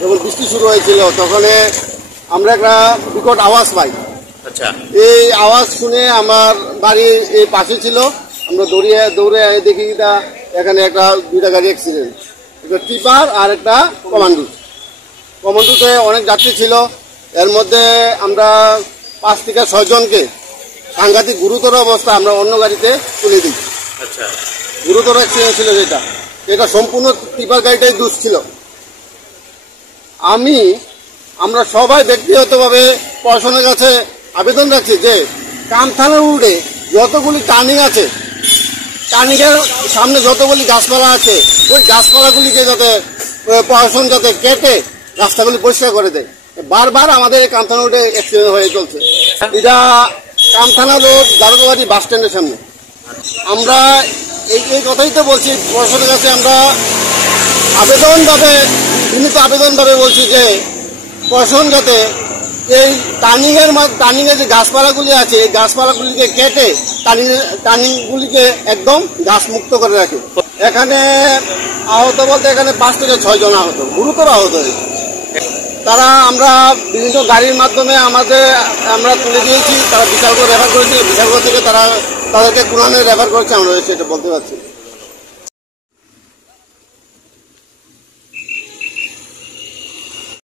যখন বৃষ্টি শুরু হয়েছিল তখন আমরা একটা বিকট আওয়াজ পাই। আচ্ছা, এই আওয়াজ শুনে আমার বাড়ি এই পাশে ছিল, আমরা দৌড়ে দেখি এখানে দুইটা গাড়ি অ্যাক্সিডেন্ট, একটা টিপার আর একটা কমান্ডোতে অনেক যাত্রী ছিল। এর মধ্যে আমরা 5 থেকে 6 জনকে সাংঘাতিক গুরুতর অবস্থা আমরা অন্য গাড়িতে তুলে দিই। আচ্ছা, গুরুতর অ্যাক্সিডেন্ট ছিল এটা সম্পূর্ণ টিপার গাড়িটাই দোষ ছিল। আমরা সবাই ব্যক্তিগতভাবে প্রশাসনের কাছে আবেদন রাখছি যে কামথানার রোডে যতগুলি টার্নিং আছে, টার্নিংয়ের সামনে যতগুলি গাছপালা আছে, ওই গাছপালাগুলিকে যাতে প্রশাসন যাতে কেটে রাস্তাগুলি পরিষ্কার করে দেয়। বারবার আমাদের এই কামথানা রোডে অ্যাক্সিডেন্ট হয়ে চলছে। এটা কামথানা রোড দারোগাবাড়ি বাস স্ট্যান্ডের সামনে। আমরা এই কথাই তো বলছি প্রশাসনের কাছে, আমরা আবেদনভাবে বলছি যে প্রশাসন যাতে এই টার্নিংয়ে যে গাছপালাগুলি আছে এই গাছপালাগুলিকে কেটে টার্নিংগুলিকে একদম গাছ মুক্ত করে রাখে। এখানে আহত বলতে এখানে 5 থেকে 6 জন আহত, গুরুতর আহত হয়েছে। তারা আমরা বিভিন্ন গাড়ির মাধ্যমে আমরা তুলে দিয়েছি, তারা বিশালগড় রেফার করেছে, বিশালগড় থেকে তাদেরকে কুরানে রেফার করেছে, আমরা সেটা বলতে পারছি।